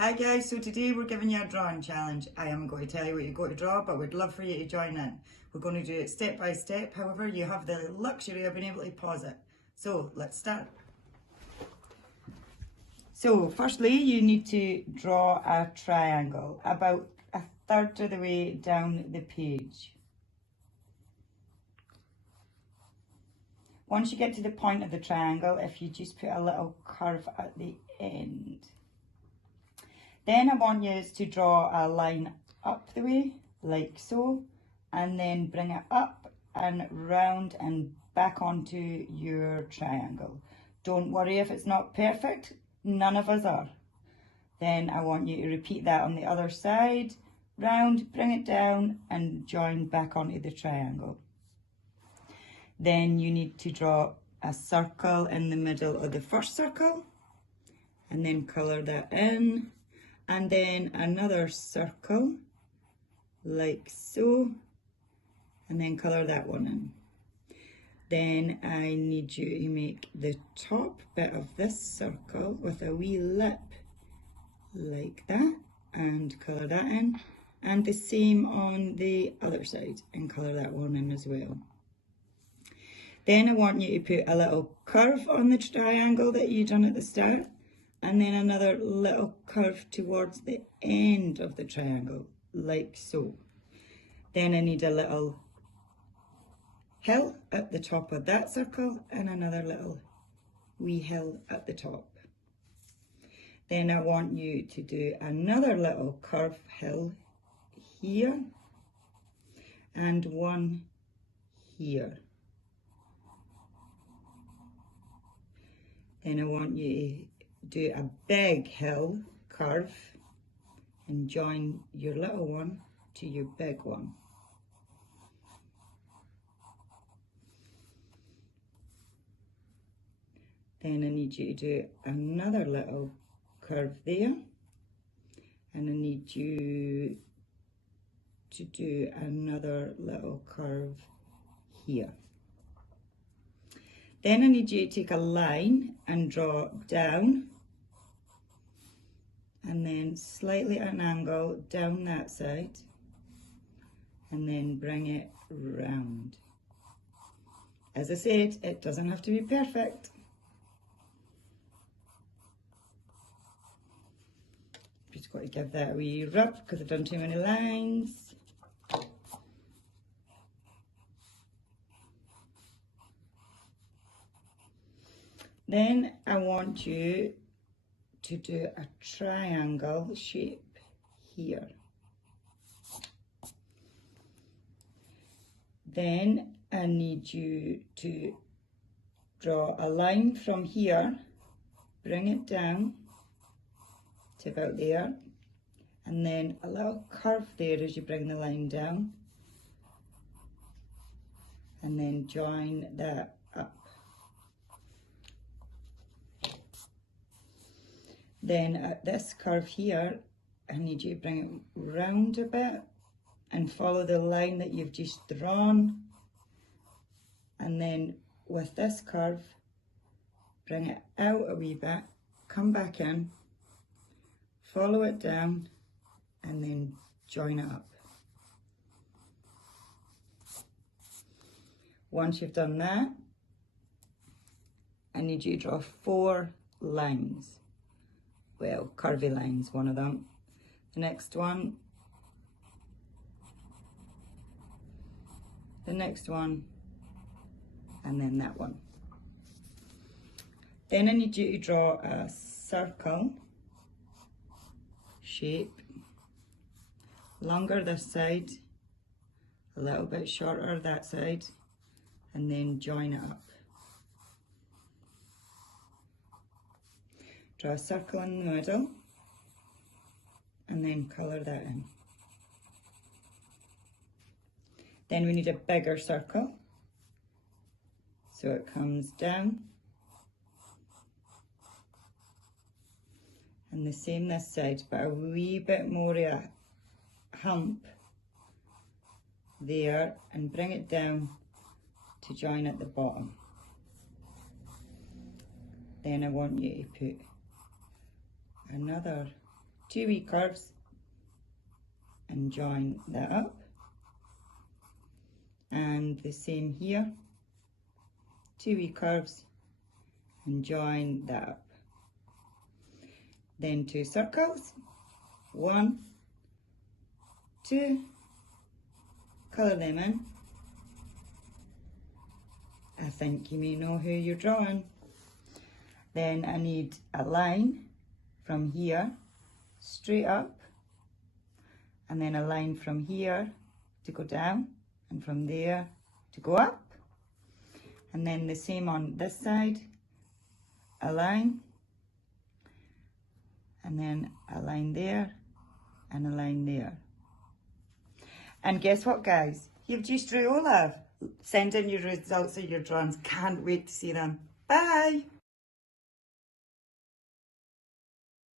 Hi guys, so today we're giving you a drawing challenge. I am going to tell you what you've got to draw, but we'd love for you to join in. We're going to do it step by step, however you have the luxury of being able to pause it. So let's start. So firstly you need to draw a triangle about a third of the way down the page. Once you get to the point of the triangle, if you just put a little curve at the end. Then I want you to draw a line up the way, like so, and then bring it up and round and back onto your triangle. Don't worry if it's not perfect, none of us are. Then I want you to repeat that on the other side, round, bring it down and join back onto the triangle. Then you need to draw a circle in the middle of the first circle and then colour that in. And then another circle, like so, and then colour that one in. Then I need you to make the top bit of this circle with a wee lip, like that, and colour that in. And the same on the other side, and colour that one in as well. Then I want you to put a little curve on the triangle that you done at the start, and then another little curve towards the end of the triangle, like so. Then I need a little hill at the top of that circle and another little wee hill at the top. Then I want you to do another little curve hill here and one here. Then I want you to do a big hill curve and join your little one to your big one. Then I need you to do another little curve there, and I need you to do another little curve here. Then I need you to take a line and draw down and then slightly at an angle down that side and then bring it round. As I said, it doesn't have to be perfect. Just got to give that a wee rub because I've done too many lines. Then I want you to do a triangle shape here. Then I need you to draw a line from here, bring it down to about there, and then a little curve there as you bring the line down, and then join that up. Then at this curve here, I need you to bring it round a bit and follow the line that you've just drawn. And then with this curve, bring it out a wee bit, come back in, follow it down, and then join it up. Once you've done that, I need you to draw 4 lines. Well, curvy lines, one of them. The next one. The next one. And then that one. Then I need you to draw a circle shape. Longer this side, a little bit shorter that side, and then join it up. Draw a circle in the middle and then colour that in. Then we need a bigger circle, so it comes down, and the same this side, but a wee bit more of a hump there, and bring it down to join at the bottom. Then I want you to put another 2 wee curves and join that up. And the same here, 2 wee curves and join that up. Then 2 circles, 1, 2, colour them in. I think you may know who you're drawing. Then I need a line from here straight up, and then a line from here to go down, and from there to go up. And then the same on this side, a line, and then a line there, and a line there. And guess what, guys? You've just drew Olaf. Send in your results of your drawings. Can't wait to see them. Bye!